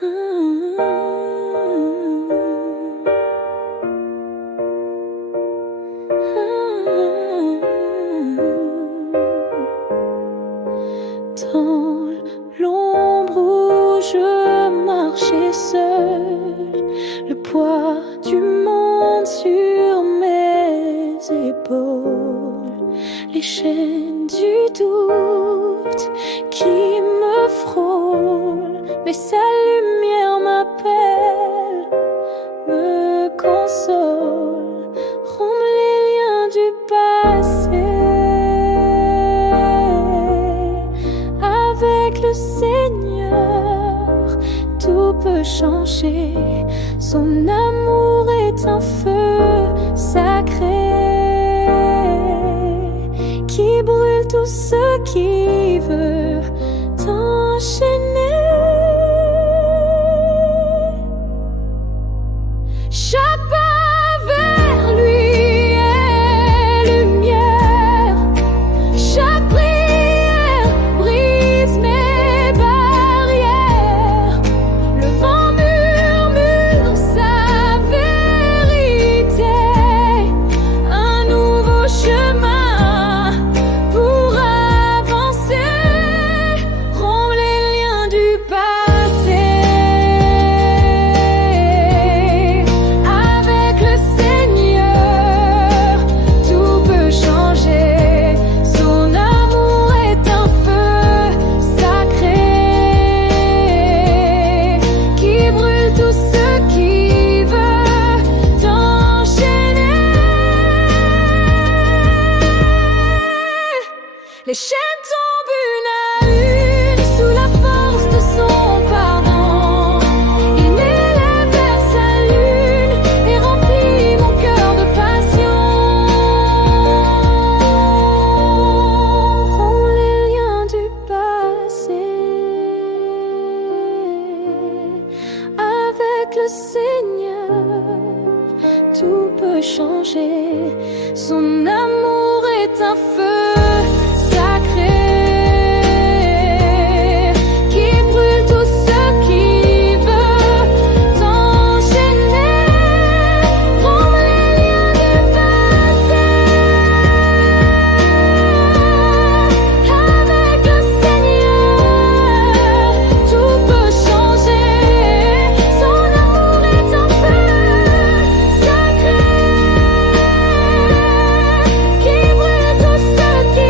Dans l'ombre où je marchais seule, le poids du monde sur mes épaules, les chaînes du doute qui me frôlent, mais sa lumière m'appelle, me console, rompt les liens du passé. Avec le Seigneur, tout peut changer. Son amour est un feu sacré qui brûle tout ce qui veut t'enchaîner. Chaque pas vers lui est lumière. Chaque prière brise mes barrières. Le vent murmure sa vérité. Un nouveau chemin pour avancer. Rompt les liens du passé. Avec le Seigneur, tout peut changer. Son amour est un feu sacré qui brûle tout ce qui veut t'enchaîner. Les chaînes tombent une à une sous la force de son pardon. Il m'élève vers sa lune et remplit mon cœur de passion. Rompt les liens du passé. Avec le Seigneur, tout peut changer. Son amour est un feu sacré qui brûle tout ce qui veut t'enchaîner. Rompt les liens du passé. Avec le Seigneur, tout peut changer. Son amour est un feu sacré qui brûle tout ce qui veut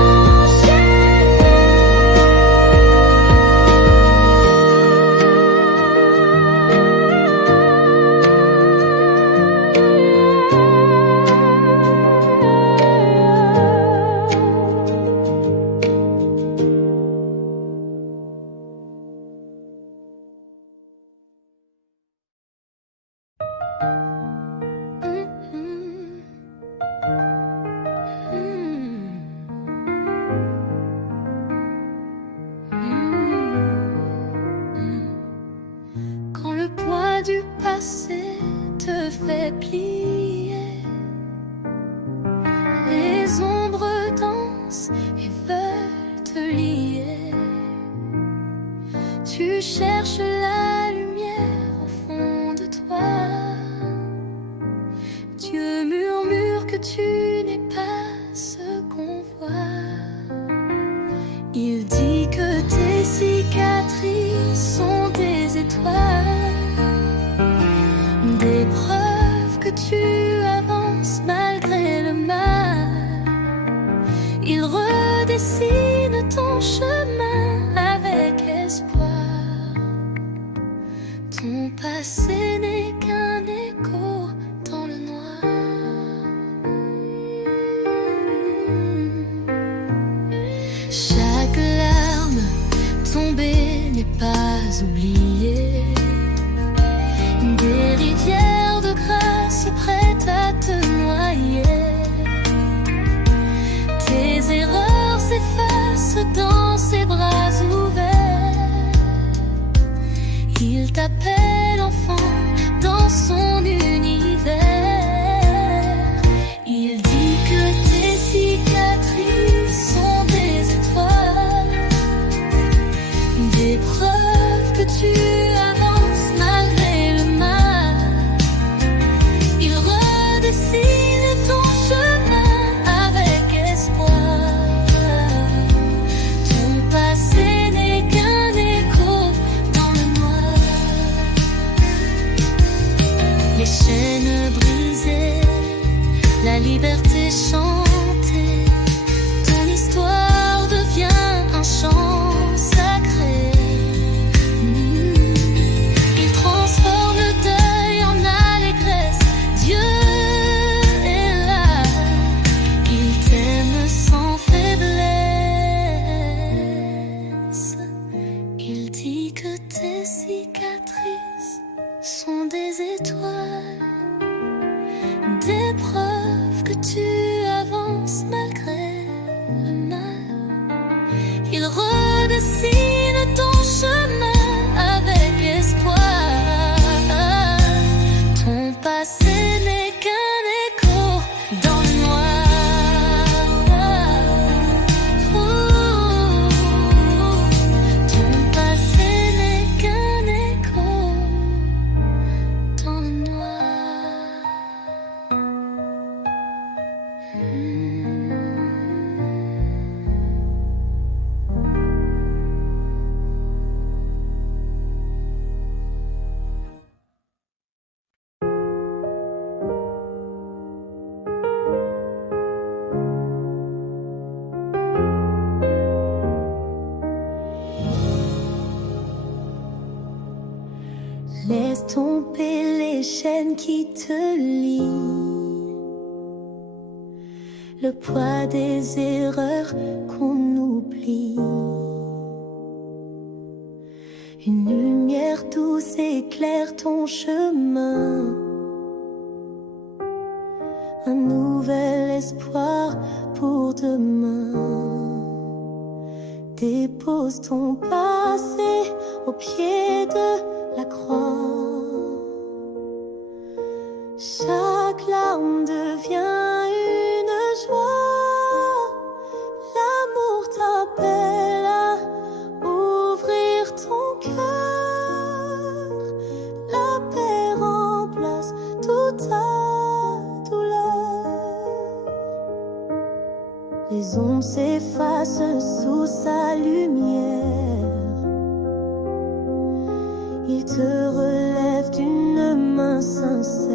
t'enchaîner. Quand le poids du passé te fait plier, les ombres dansent et veulent te lier. Tu cherches la lumière au fond de toi. Dieu murmure que tu n'es pas ce qu'on voit. Il dit que tes cicatrices sont des étoiles, des preuves que tu avances malgré le mal. Il redessine ton chemin avec espoir. Ton passé n'est qu'un écho dans le noir. Chaque larme tombée n'est pas oubliée. Des rivières de grâce prêtes à te noyer. Tes erreurs s'effacent dans ses bras ouverts. Il t'appelle enfant dans son univers. Il dit que tes cicatrices sont des étoiles, des preuves que tes cicatrices sont des étoiles, des preuves que tu avances malgré le mal. Il redessine ton chemin avec espoir. Ton passé n'est qu'un écho dans le noir. Ton passé n'est qu'un écho dans le noir. Laisse tomber les chaînes qui te lient, le poids des erreurs qu'on oublie. Une lumière douce éclaire ton chemin, un nouvel espoir pour demain. Dépose ton passé au pied de la croix. Chaque larme devient une joie. L'amour t'appelle à ouvrir ton cœur. La paix remplace toute ta douleur. Les ombres s'effacent sous sa lumière. Il te relève d'une main sincère.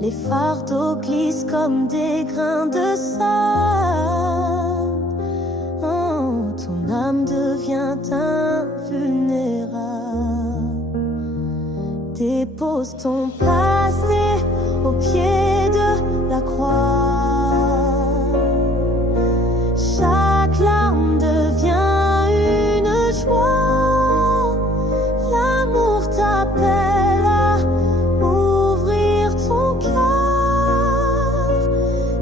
Les fardeaux glissent comme des grains de sable. Oh, ton âme devient invulnérable. Dépose ton passé au pied de la croix. Chaque larme devient une joie. L'amour t'appelle à ouvrir ton cœur.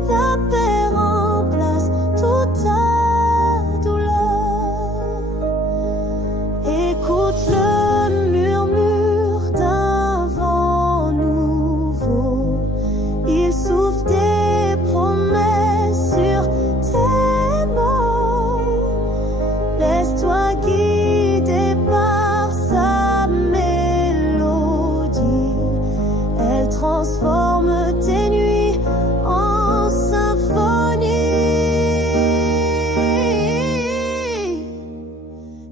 La paix remplace toute ta douleur. Écoute le murmure d'un vent nouveau. Il souffle des promesses sur tes mots. Laisse-toi guider par sa mélodie. Elle transforme tes nuits en symphonie.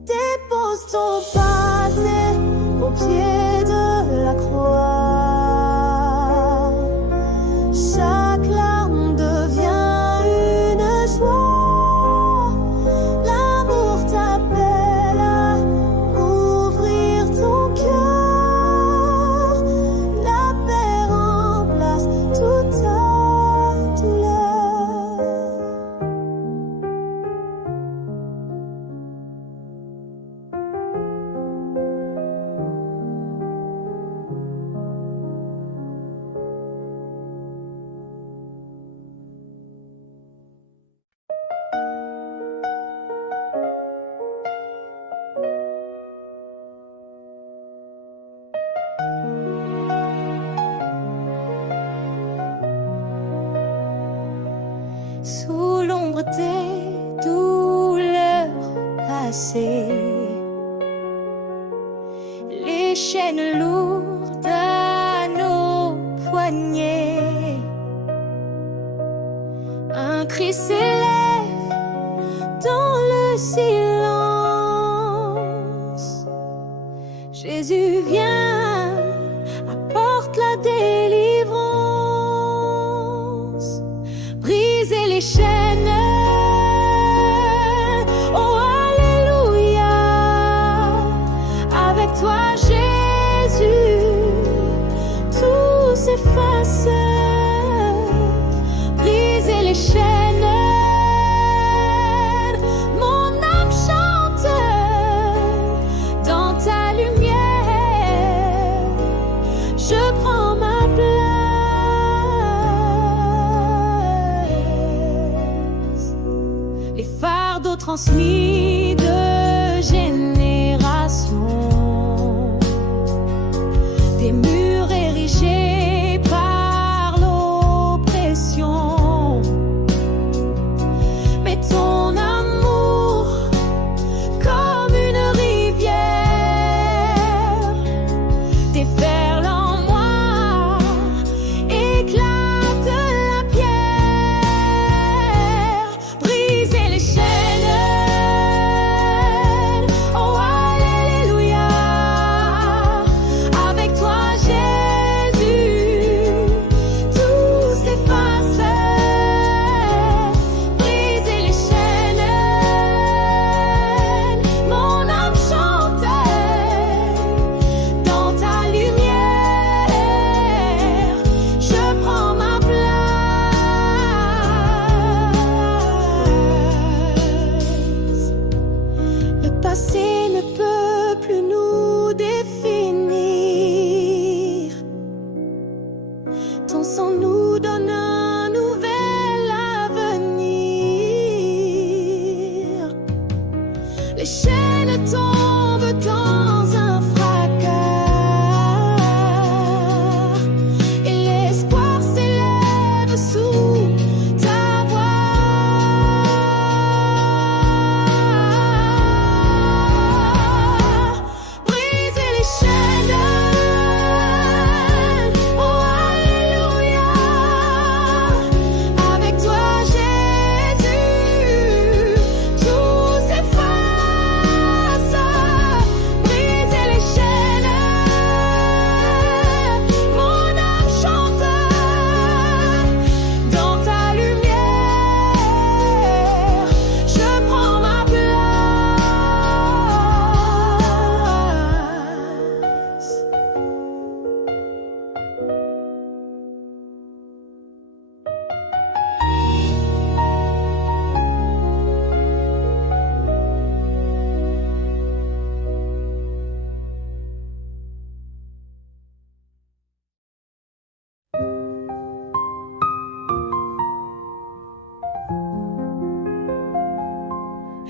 Dépose ton passé au pied de la croix. Chaque larme devient une joie. L'amour t'appelle à ouvrir ton cœur. La paix remplace toute ta douleur. Sous l'ombre des douleurs passées, les chaînes lourdes à nos poignets, un cri s'élève dans le silence. Jésus vient, apporte la délivrance. Briser les chaînes, oh alléluia. Avec toi Jésus, tout s'efface. Briser les chaînes, mon âme chante béni de génération. Des murs érigés par l'oppression, mais ton amour comme une rivière déferle en moi, éclate la pierre, briser les chaînes. Oh alléluia, avec toi Jésus, tout s'efface. Briser les chaînes, mon âme chante dans ta lumière. Je prends ma place. Le passé ne peut plus nous définir. Ton sang nous donne un nouvel avenir. Les chaînes tombent dans un fracas et l'espoir s'élève sous ta voix. Briser les chaînes, oh alléluia, avec toi Jésus, tout s'efface. Briser les chaînes, mon âme chante dans ta lumière. Je prends ma place.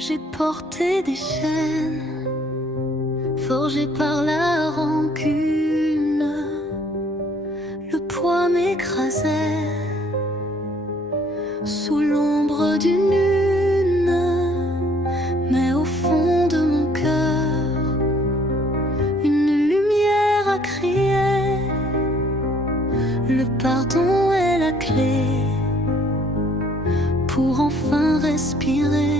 J'ai porté des chaînes forgées par la rancune. Le poids m'écrasait sous l'ombre d'une lune. Mais au fond de mon cœur, une lumière a crié. Le pardon est la clé pour enfin respirer.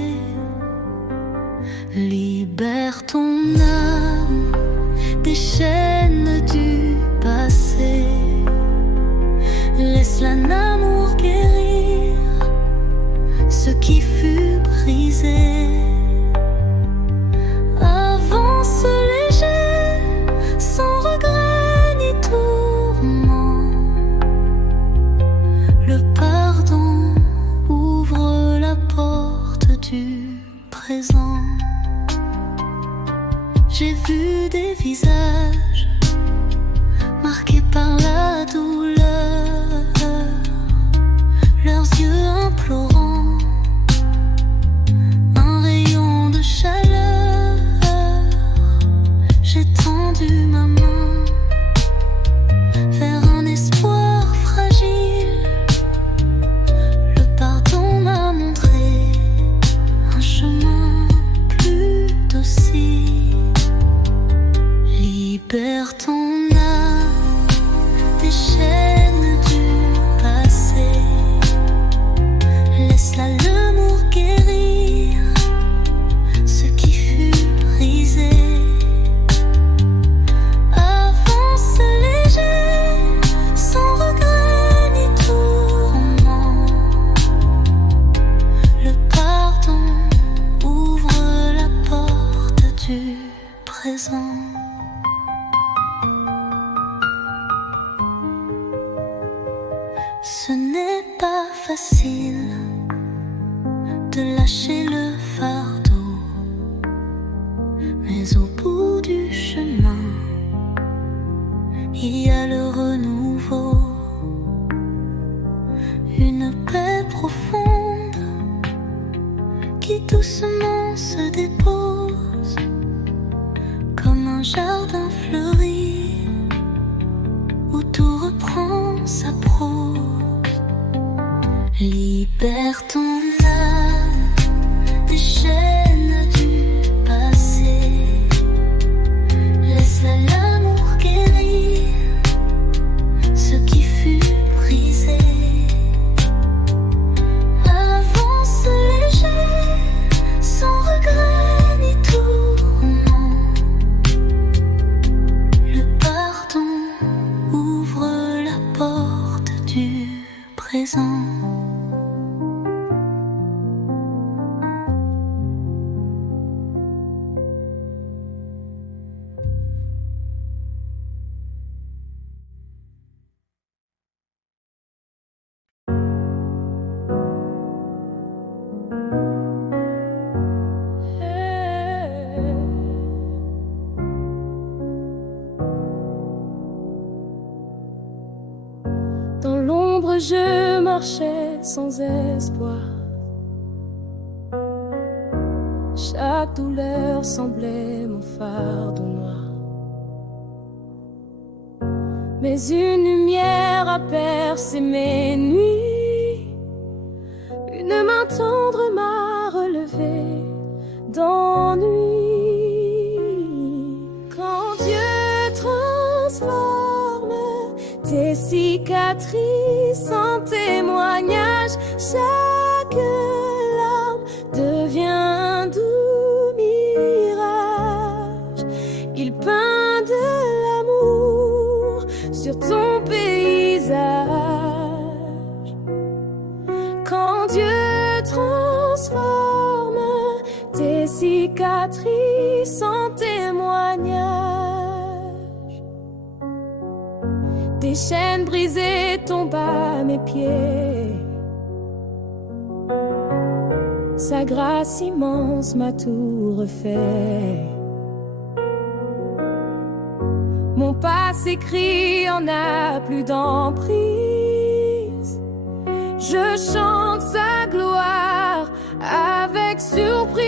Libère ton âme des chaînes du passé. Laisse l'amour guérir ce qui fut brisé. Avance léger, sans regret ni tourment. Le pardon ouvre la porte du présent. J'ai vu des visages marqués par la douleur, leurs yeux implorant un rayon de chaleur. J'ai tendu ma main vers un espoir fragile. Le pardon m'a montré un chemin plus docile. Libère ton âme des chaînes du passé. Laisse l'amour guérir ce qui fut brisé. Avance léger, sans regret ni tourment. Le pardon ouvre la porte du présent. Ce n'est pas facile de lâcher le fardeau, mais au bout du chemin, il y a le renouveau, une paix profonde qui doucement Libère ton âme des chaînes du passé. Laisse l'amour guérir ce qui fut brisé. Avance léger, sans regret ni tourment. Le pardon ouvre la porte du présent. Dans l'ombre, je marchais sans espoir. Chaque douleur semblait mon fardeau noir. Mais une lumière a percé mes nuits. Une main tendre m'a relevé d'ennui. Quand Dieu transforme tes cicatrices en témoignage, chaque larme devient un doux mirage. Il peint de l'amour sur ton paysage. Quand Dieu transforme tes cicatrices en témoignage, des chaînes brisées tombent à mes pieds. Sa grâce immense m'a tout refait. Mon passé crie en a plus d'emprise. Je chante sa gloire avec surprise.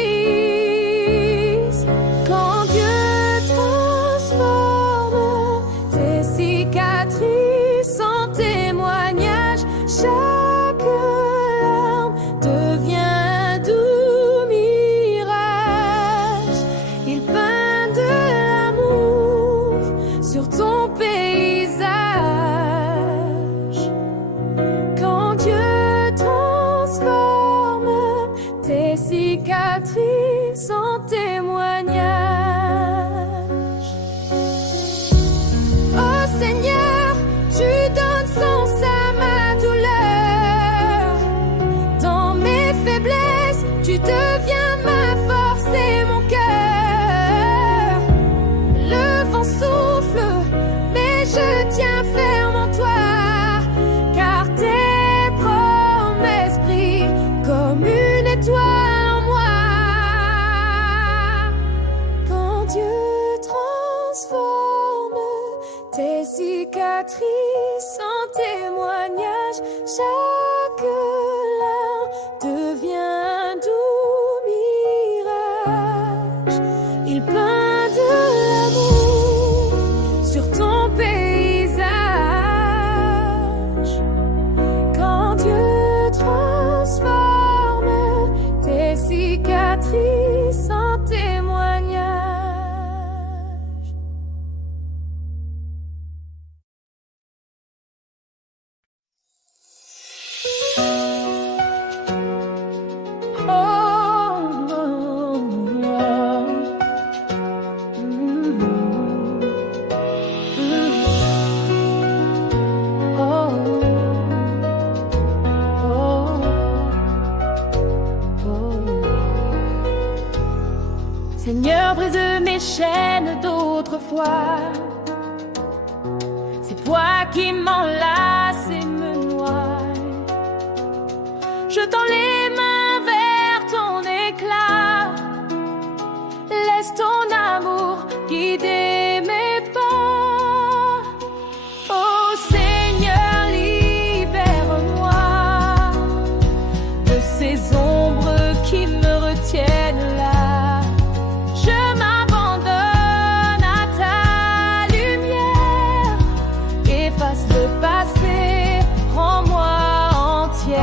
Quand Dieu transforme tes cicatrices en témoignage, chaque larme devient un doux mirage. Il peint de l'amour sur ton paysage. Quand Dieu transforme tes cicatrices en témoignage. Oh Seigneur, tu donnes sens à ma douleur. Dans mes faiblesses, tu deviens ma force et mon cœur. Le vent souffle, mais je tiens ferme en toi, car tes promesses brillent comme une étoile en moi. Quand Dieu transforme tes cicatrices en témoignage, chaque larme devient un doux mirage. Il peint de l'amour sur ton paysage. Quand Dieu transforme tes cicatrices en témoignage. Oh, oh, oh. Seigneur, brise mes chaînes d'autrefois. Ces poids qui m'enlacent et me noient. Je tends les mains vers ton éclat. Laisse ton amour guider mes pas. Oh Seigneur, libère-moi de ces ombres qui me retiennent là. Je m'abandonne à ta lumière. Et efface le passé, rends-moi entière.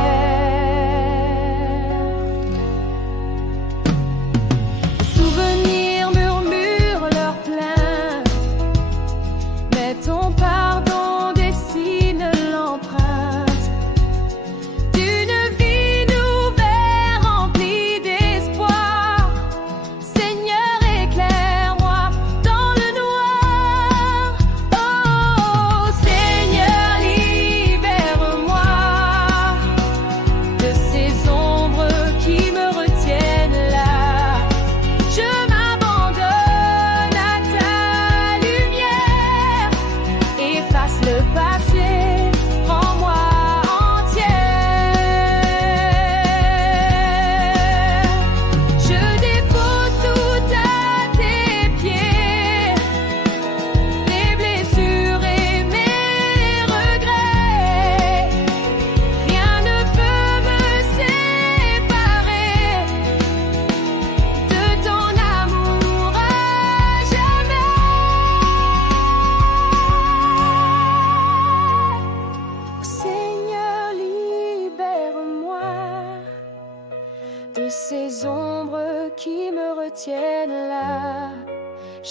qui me retiennent là.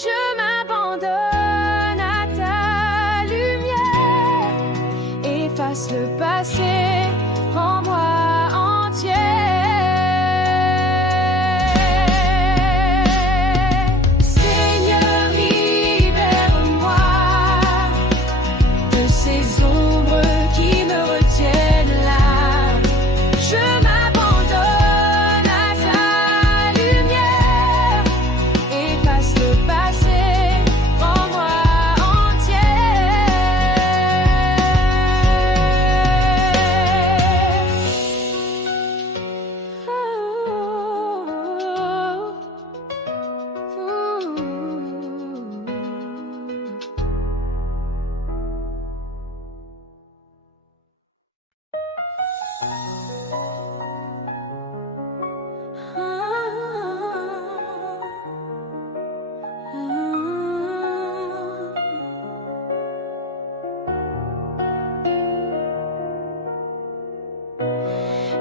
Je m'abandonne à ta lumière. Efface le passé, rends-moi entier. Seigneur, libère-moi de ces ombres qui me retiennent là. Je m'abandonne à ta lumière. Efface le passé, rends-moi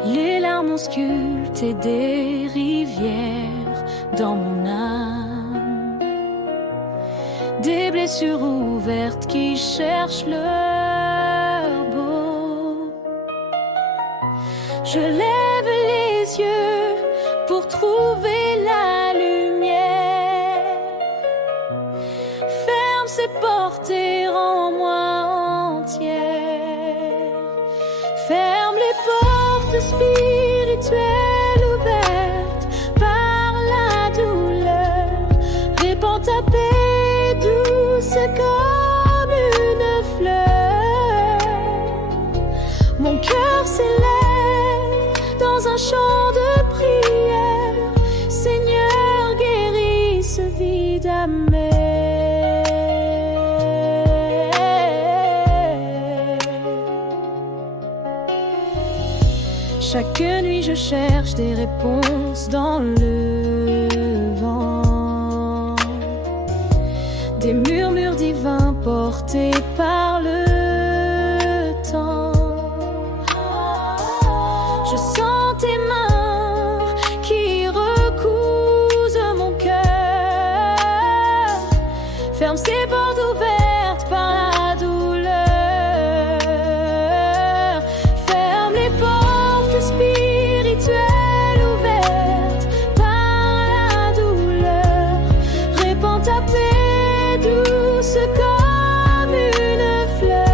Les larmes ont sculpté des rivières dans mon âme, des blessures ouvertes qui cherchent leur beau. Je lève les yeux pour trouver la lumière. Ferme ces portes et rends-moi entière. Ferme les portes spirituelles ouvertes par la douleur. Répands ta paix douce comme une fleur. Mon cœur s'élève dans un chant de prière. Seigneur, guéris ce vide amer. Chaque nuit je cherche des réponses dans le vent, des murmures divins portés par le temps. Je sens tes mains qui recousent mon cœur. Ferme ces portes ouvertes par la douleur. Ferme les portes spirituelle ouverte par la douleur. Répands ta paix douce comme une fleur.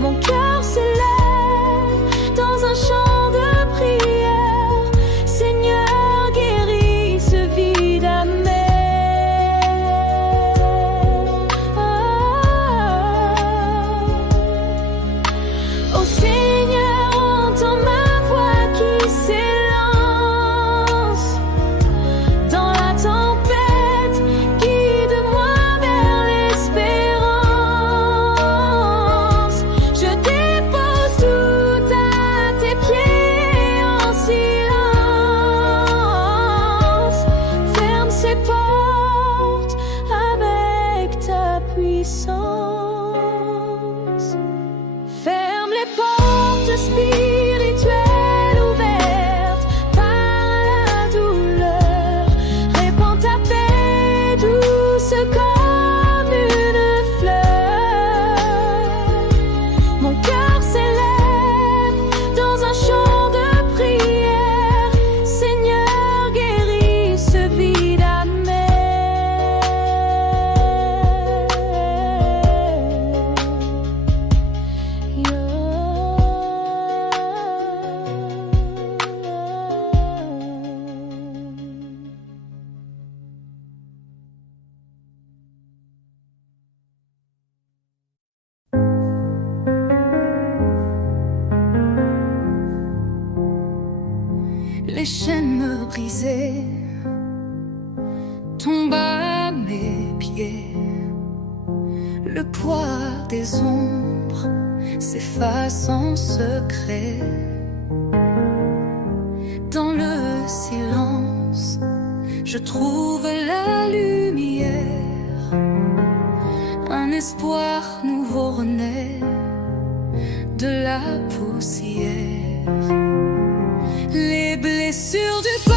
Mon cœur s'élève dans un chant de prière. Seigneur, guéris ce vide amer. Oh Seigneur, entends ma voix qui s'élance dans la tempête, guide-moi vers l'espérance. Je dépose tout à tes pieds en silence. Ferme ces portes avec ta puissance. Ferme les portes spirituelles ouvertes par la douleur. Répands ta paix douce comme une fleur. Mon cœur s'élève dans un chant de prière. Seigneur, guéris ce vide amer. Les chaînes me brisaient tombent à mes pieds. Le poids des ombres s'efface en secret. Dans le silence, je trouve la lumière. Un espoir nouveau renaît de la poussière. Les blessures du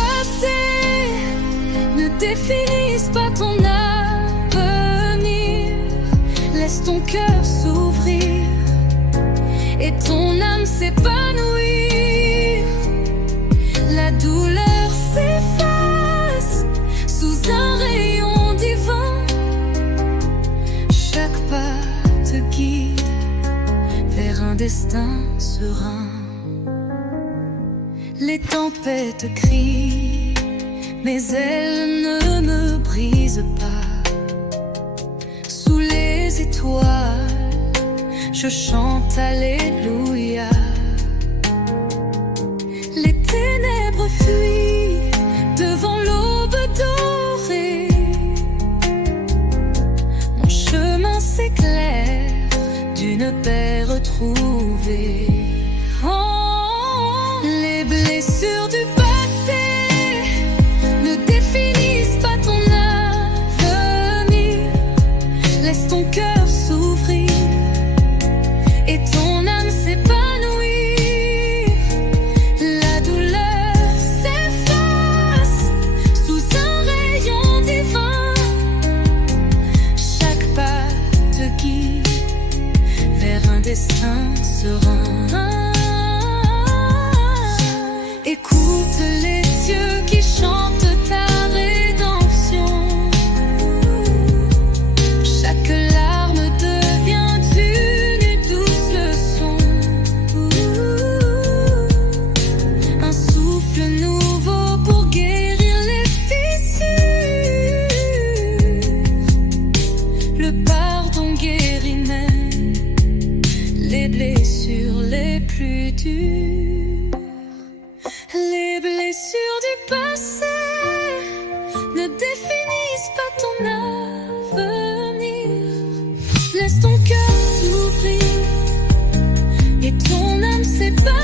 définissent pas ton avenir. Laisse ton cœur s'ouvrir et ton âme s'épanouir. La douleur s'efface sous un rayon divin. Chaque pas te guide vers un destin serein. Les tempêtes crient, mais elles ne me brisent pas. Sous les étoiles, je chante Alléluia. Les ténèbres fuient devant l'aube dorée. Mon chemin s'éclaire d'une paix retrouvée. Oh, les blessures du passé ne définissent pas ton avenir. Laisse ton cœur s'ouvrir et ton âme s'épanouir. La douleur s'efface sous un rayon divin. Chaque pas te guide vers un destin serein. Écoute les cieux qui chantent ta rédemption. Chaque larme devient une douce leçon. Un souffle nouveau pour guérir les fissures. Le pardon guérit même les blessures les plus dures. Les blessures du passé ne définissent pas ton avenir. Laisse ton cœur s'ouvrir et ton âme s'épanouir.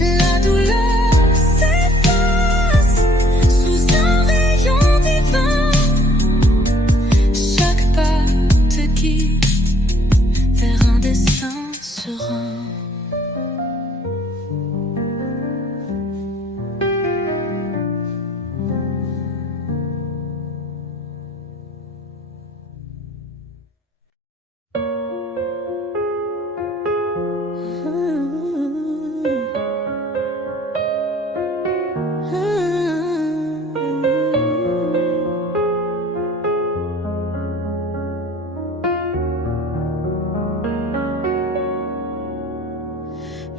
La douleur s'efface sous un rayon divin. Chaque pas te guide vers un destin serein.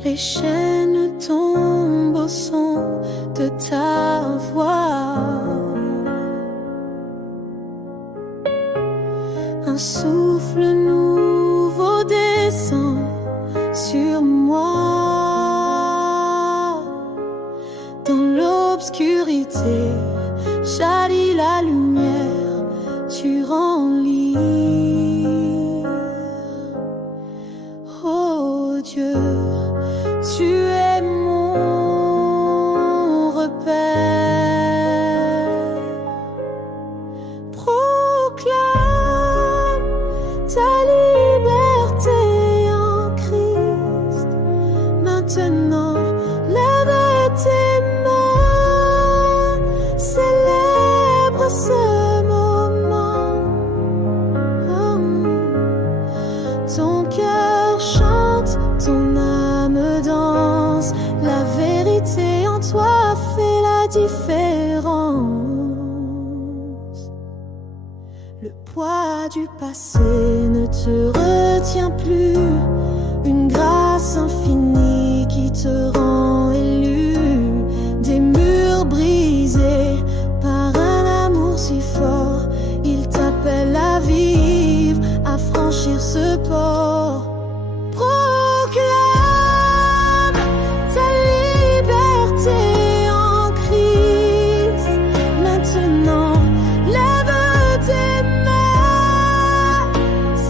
Les chaînes tombent au son de ta voix. Un souffle nouveau descend sur moi. Dans l'obscurité, jaillit la lumière, tu rends libre. Oh Dieu, tu es mon repère. Proclame ta liberté en Christ. Maintenant, lève tes mains, célèbre ce moment. Oh. Ton cœur chante, ton âme danse, la vérité en toi fait la différence. Le poids du passé ne te retient plus, une grâce infinie qui te rend élu. Des murs brisés par un amour si fort, il t'appelle à vivre, à franchir ce port. Proclame ta liberté en Christ. Maintenant, lève tes mains,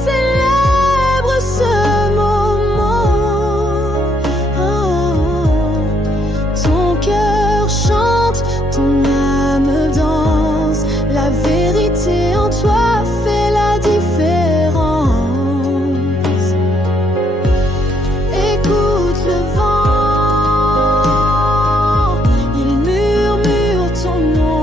célèbre ce moment. Oh. Ton cœur chante, ton âme danse, la vérité en toi fait la différence. Écoute le vent, il murmure ton nom.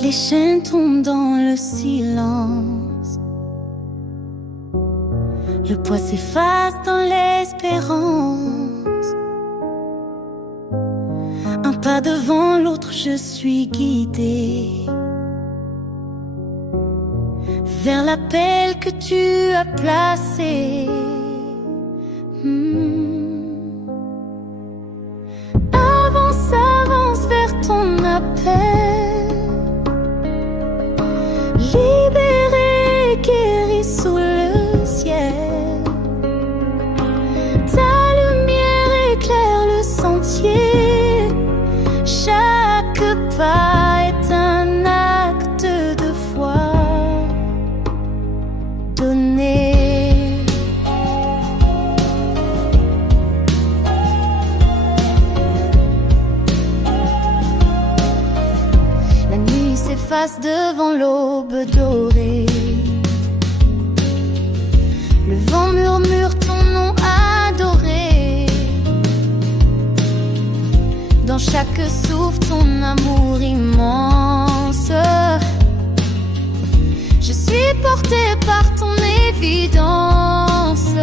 Les chaînes tombent dans le silence. Le poids s'efface dans l'espérance. Un pas devant l'autre, je suis guidée vers l'appel que tu as placé. Avance, avance vers ton appel. Libéré, guéri sous le ciel. Ta lumière éclaire le sentier. Chaque pas est un acte de foi donné. La nuit s'efface devant l'aube dorée. Le vent murmure ton nom adoré. Dans chaque souffle, ton amour immense. Je suis portée par ton évidence.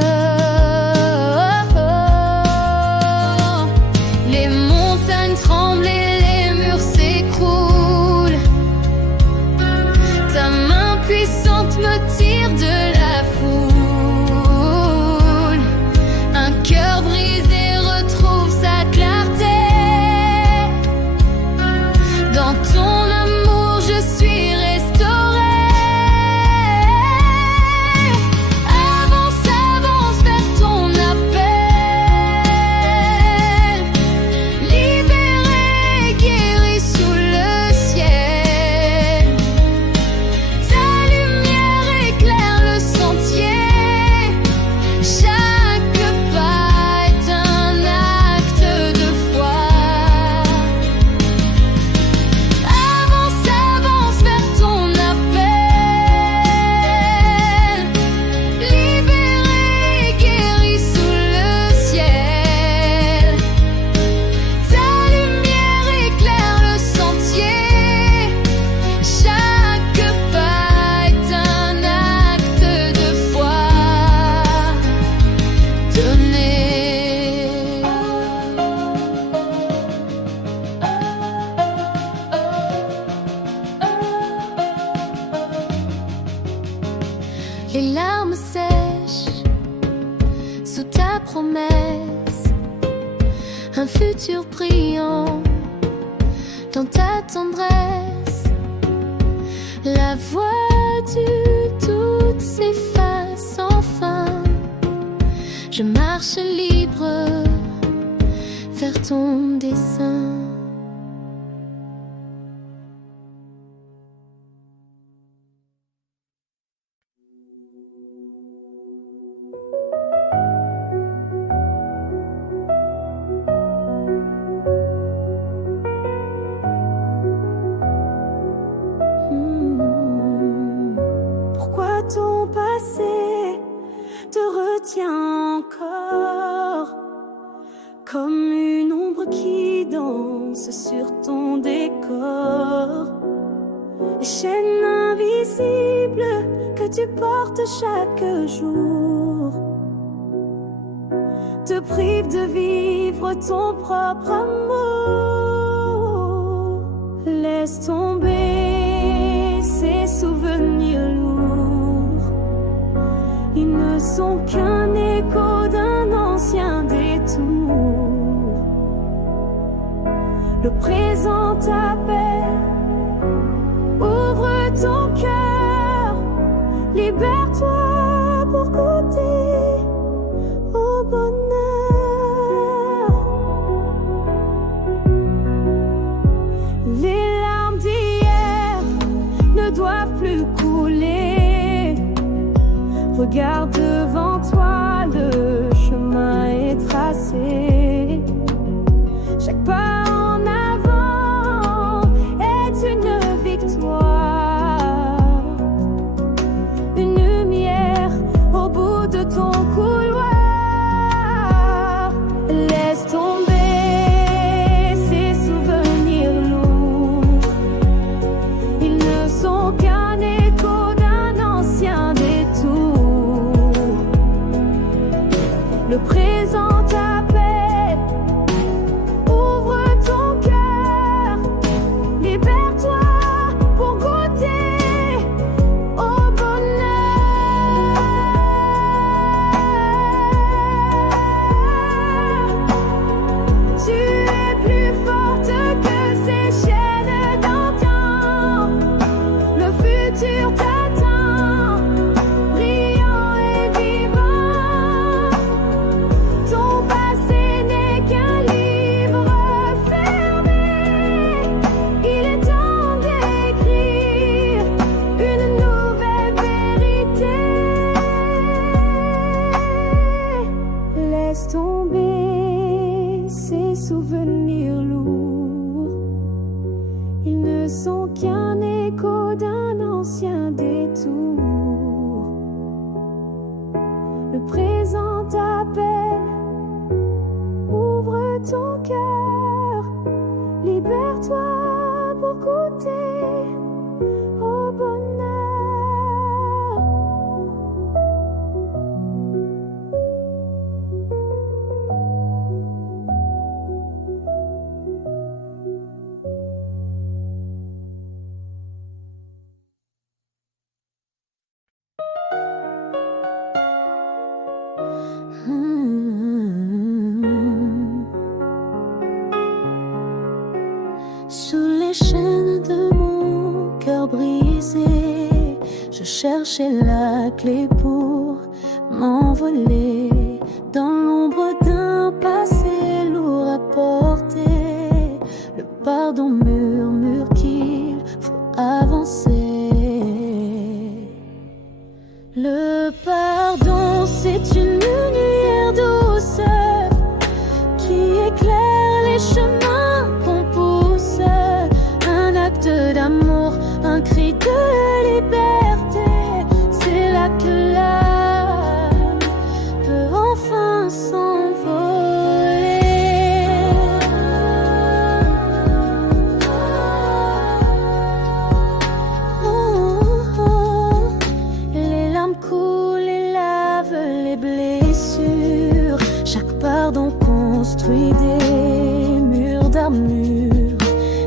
Les montagnes tremblent et les murs s'écroulent. Ta main puissante me tire de la foule. Un cœur brisé retrouve sa clarté. Dans ton amour, je suis restaurée. Avance, avance vers ton appel. Libéré, guéri sous le ciel. Ta lumière éclaire le sentier. Chaque pas est un acte de foi. Avance, avance vers ton appel. Libéré, guéri sous le ciel. Ta lumière éclaire le sentier. Chaque pas est un acte de foi donné. Les larmes sèchent sous ta promesse. Un futur brillant dans ta tendresse. La voix du doute s'efface enfin. Je marche libre vers ton dessein. Pourquoi ton passé te retient encore comme une ombre qui danse sur ton décor? Les chaînes invisibles que tu portes chaque jour te privent de vivre ton propre amour. Laisse tomber ces souvenirs lourds. Ils ne sont qu'un écho d'un ancien détour. Le présent t'appelle. Ouvre ton cœur. Libère-toi pour goûter au bonheur. Les larmes d'hier ne doivent plus couler. Regarde devant toi, le chemin est tracé. Chaque pas en avant est une victoire. Une lumière au bout de ton couloir. Laisse tomber ces souvenirs lourds. sont qu'un écho d'un ancien détour. Le présent t'appelle, ouvre ton cœur, libère-toi pour goûter au bonheur. Sous les chaînes de mon cœur brisé, je cherchais la clé pour m'envoler dans l'ombre d'un passé lourd à porter. Le pardon murmure qu'il faut avancer. Le pardon, c'est une lumière douce qui éclaire les chemins qu'on pousse. Un acte d'amour, un cri de liberté. C'est là que l'âme peut enfin s'envoler. Les larmes coulent et lavent les blessures. Chaque pardon construit des murs d'armure.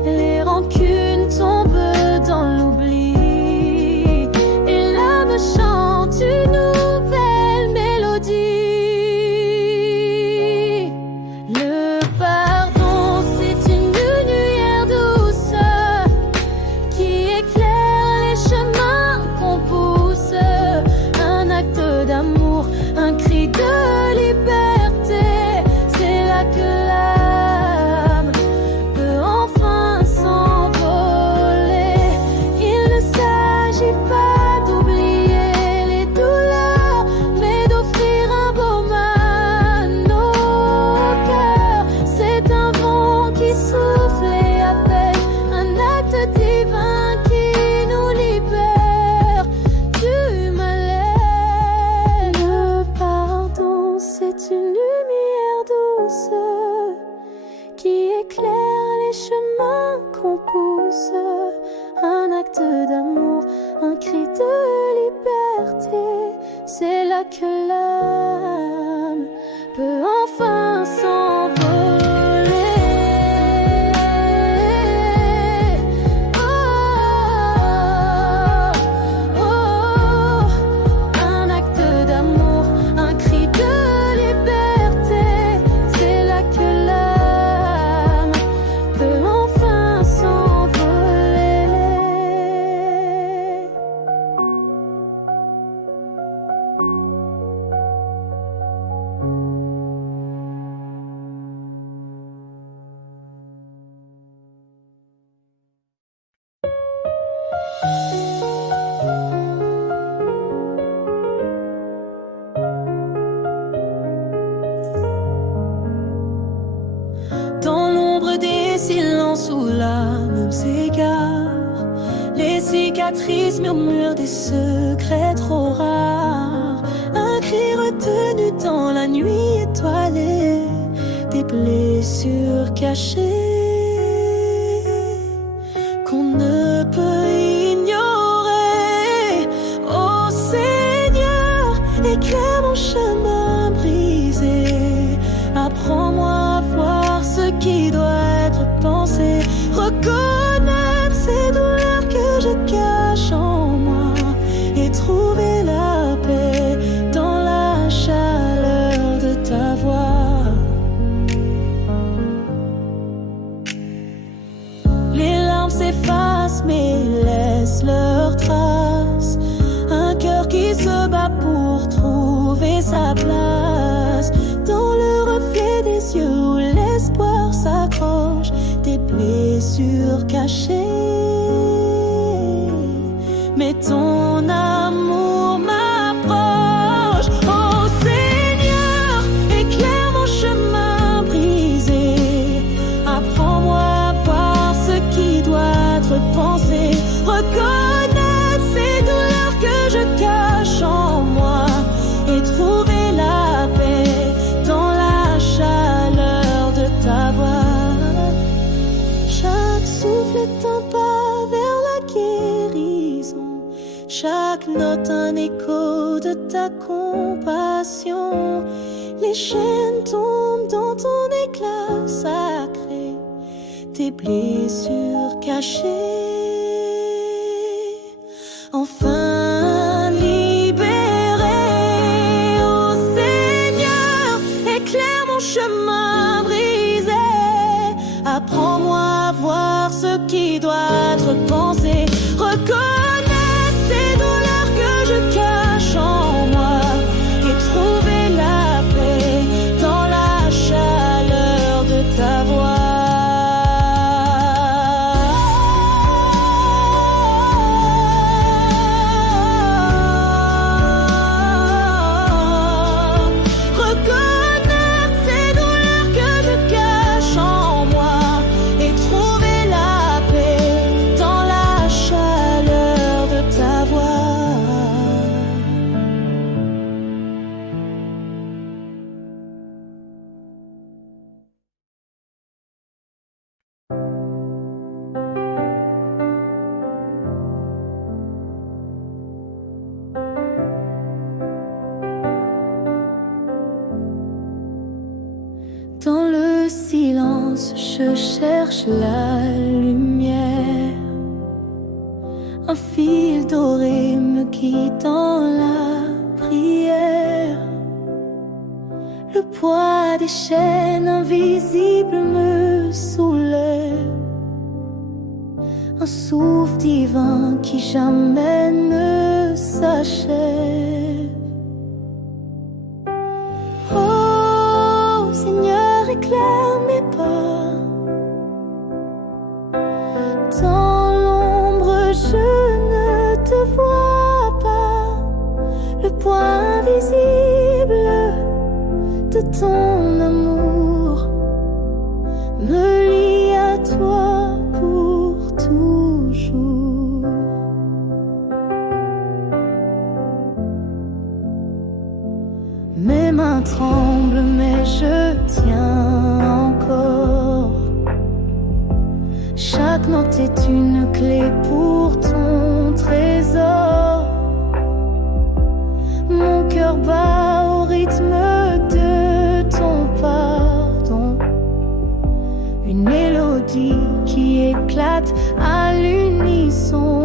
Les rancunes tombent dans l'oubli et l'âme chante une nouvelle mélodie. Le pardon, c'est une lumière douce qui éclaire les chemins qu'on pousse. Un acte d'amour, un cri de liberté. C'est là que l'âme peut enfin s'envoler. Il ne s'agit pas d'oublier les douleurs, mais d'offrir un baume à nos cœurs. C'est un vent qui souffle et apaise, un acte divin qui nous libère du malaise. Le pardon, c'est une lumière douce qui éclaire les chemins qu'on pousse. Un acte d'amour, un cri de liberté. C'est là que l'âme peut enfin s'envoler. Oh, oh, oh. Un acte d'amour, un cri de liberté. C'est là que l'âme peut enfin s'envoler. Dans l'ombre des silences où l'âme s'égare, les cicatrices murmurent des secrets trop rares. Un cri retenu dans la nuit étoilée, des blessures cachées qu'on ne peut ignorer. Oh Seigneur, éclaire mon chemin brisé. Apprends-moi à voir ce qui doit être pensé. Reconnaître ces douleurs que je cache en moi et trouver la paix dans la chaleur de ta voix. Les larmes s'effacent mais laissent leurs traces. Un cœur qui se bat pour trouver sa place. Dans le reflet des yeux où l'espoir s'accroche, des blessures cachées. Mais ton amour m'approche. Oh Seigneur, éclaire mon chemin brisé. Apprends-moi à voir ce qui doit être pensé. reflète un pas vers la guérison. Chaque note un écho de ta compassion. Les chaînes tombent dans ton éclat sacré, tes blessures cachées. Enfin libéré, ô Seigneur, éclaire mon chemin brisé. Apprends-moi à voir ce qui doit être pensé. Reconnaître ces douleurs que je cache en moi et trouver la paix dans la chaleur de ta voix. Dans le silence, je cherche la lumière. Un fil doré me guide dans la prière. Le poids des chaînes invisibles me soulève. Un souffle divin qui jamais ne s'achève. Oh Seigneur, éclaire mes pas. Dans l'ombre, je ne te vois pas. Le poids invisible de ton amour me lie à toi pour toujours. Mes mains tremblent, mais je tiens encore. Chaque note est une clé pour ton trésor. Mon cœur bat au rythme de ton pardon. Une mélodie qui éclate à l'unisson.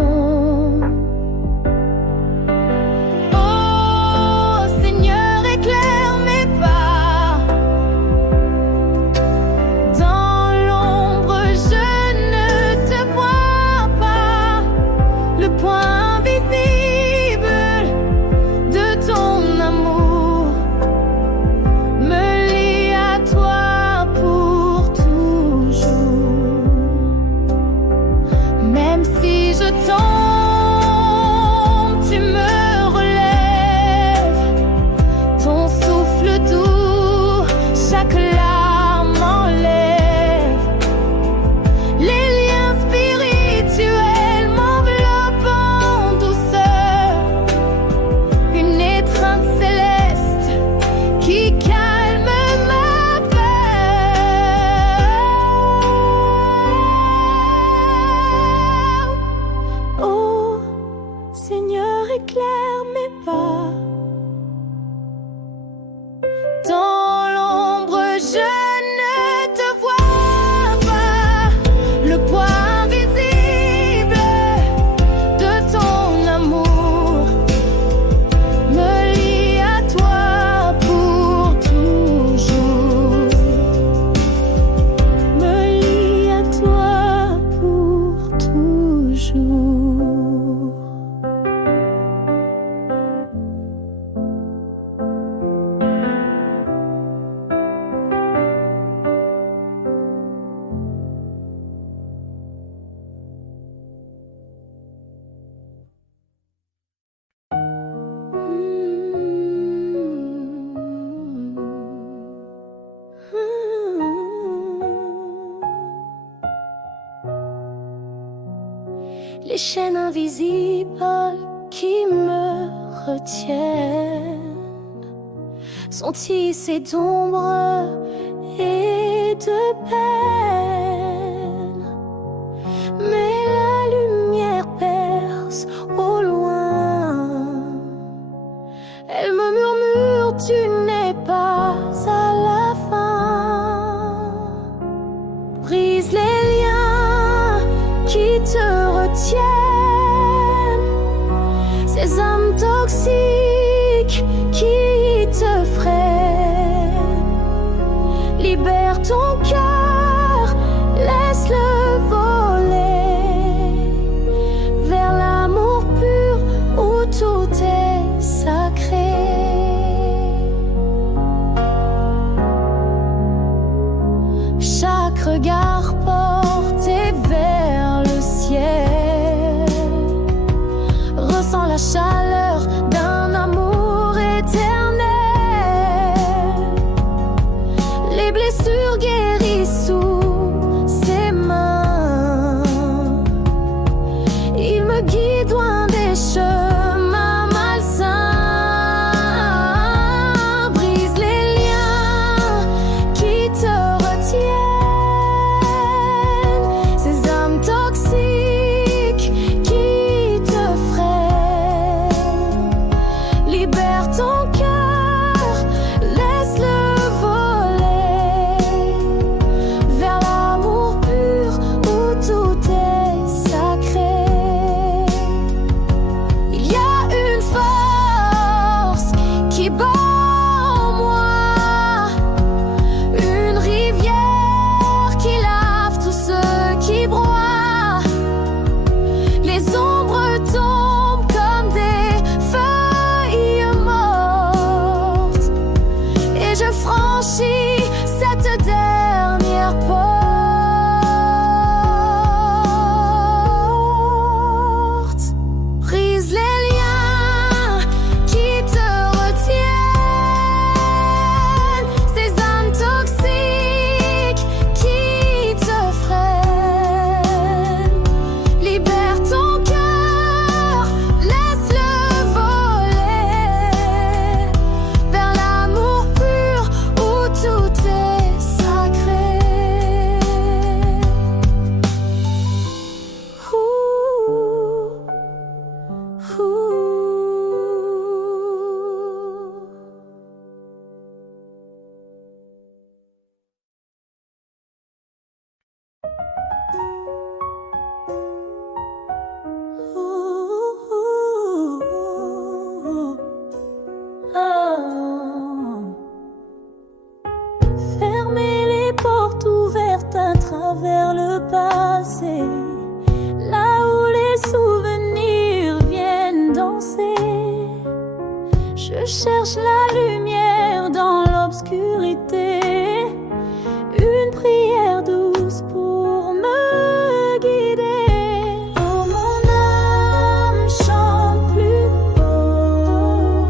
Les chaînes invisibles qui me retiennent sont tissées d'ombre et de peine. passé, là où les souvenirs viennent danser. Je cherche la lumière dans l'obscurité, une prière douce pour me guider. Oh, mon âme chante plus haut,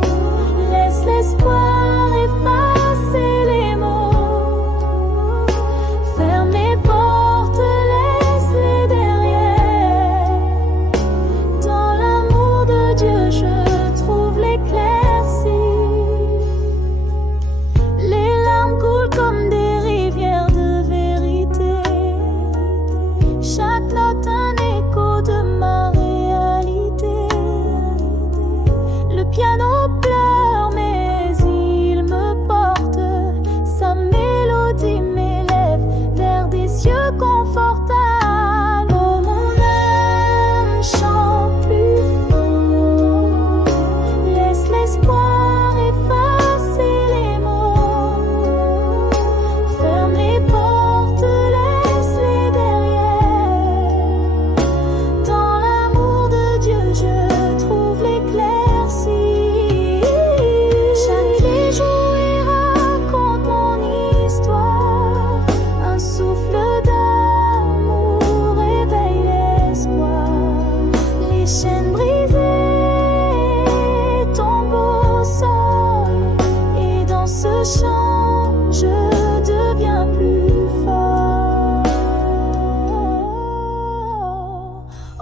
laisse l'espoir effacer les mots. Ferme les portes, laisse-les derrière. Dans l'amour de Dieu, je trouve l'éclaircie. Les larmes coulent comme des rivières de vérité. Chaque note un écho de ma réalité. Le piano pleure mais il me porte. Sa mélodie m'élève vers des cieux confortables. Oh, mon âme chante plus haut, laisse l'espoir effacer les mots. Ferme les portes, laisse-les derrière. Dans l'amour de Dieu, je trouve l'éclaircie. Chaque clé jouée raconte mon histoire. Un souffle d'amour réveille l'espoir. Les chaînes brisées tombent au sol. Et dans ce chant, je deviens plus fort.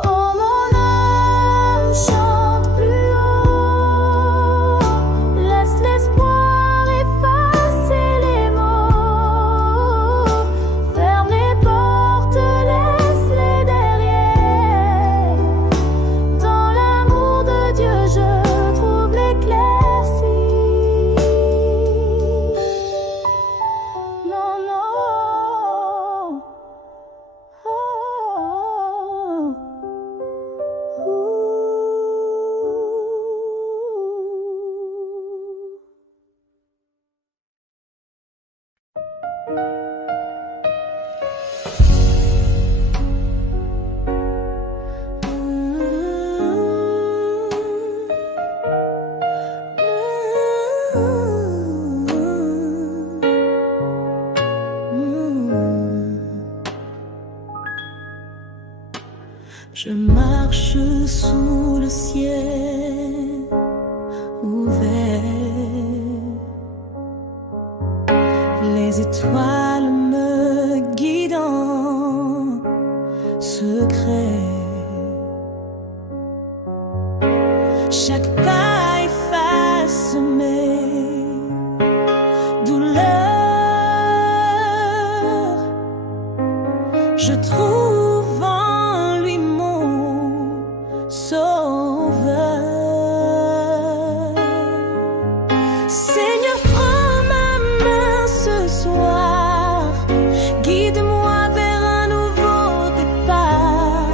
Oh, mon âme chante plus haut, laisse l'espoir effacer les mots. Ferme les portes, laisse-les derrière. Dans l'amour de Dieu, je trouve l'éclaircie. Non, non. Oh. Je marche sous le ciel ouvert. Les étoiles me guident en secret. Chaque pas efface mes douleurs. Je trouve en lui mon sauveur. Seigneur, prends ma main ce soir. Guide-moi vers un nouveau départ.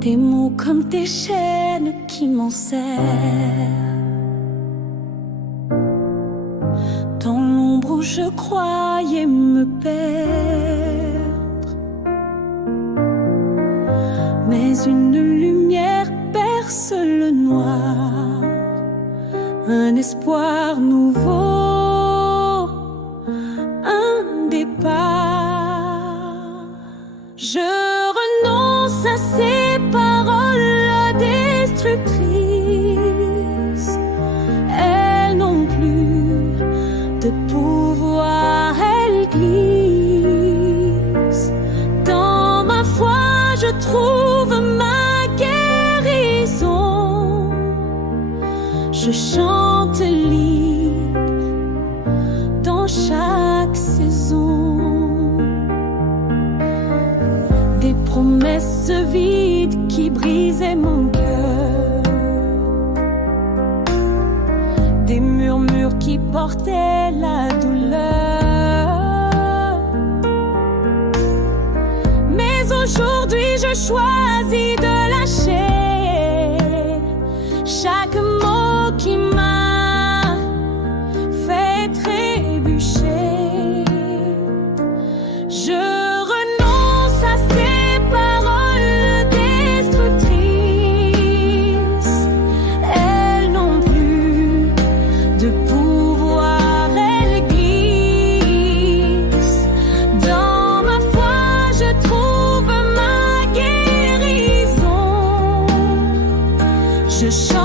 Tes mots comme des chaînes qui m'enserrent. Dans l'ombre où je croyais me perdre, mais une lumière perce le noir, un espoir nouveau, un départ. Je renonce à ces paroles destructrices. Elles n'ont plus de pouvoir, elles glissent. Dans ma foi, je trouve ma guérison. Je chante libre dans chaque saison. Des promesses vides qui brisaient mon cœur, des murmures qui portaient la douleur. Mais aujourd'hui je choisis de lâcher chaque mot qui m'a fait trébucher. Je renonce à ces paroles destructrices. Elles n'ont plus de pouvoir, elles glissent. Dans ma foi, je trouve ma guérison. Je chante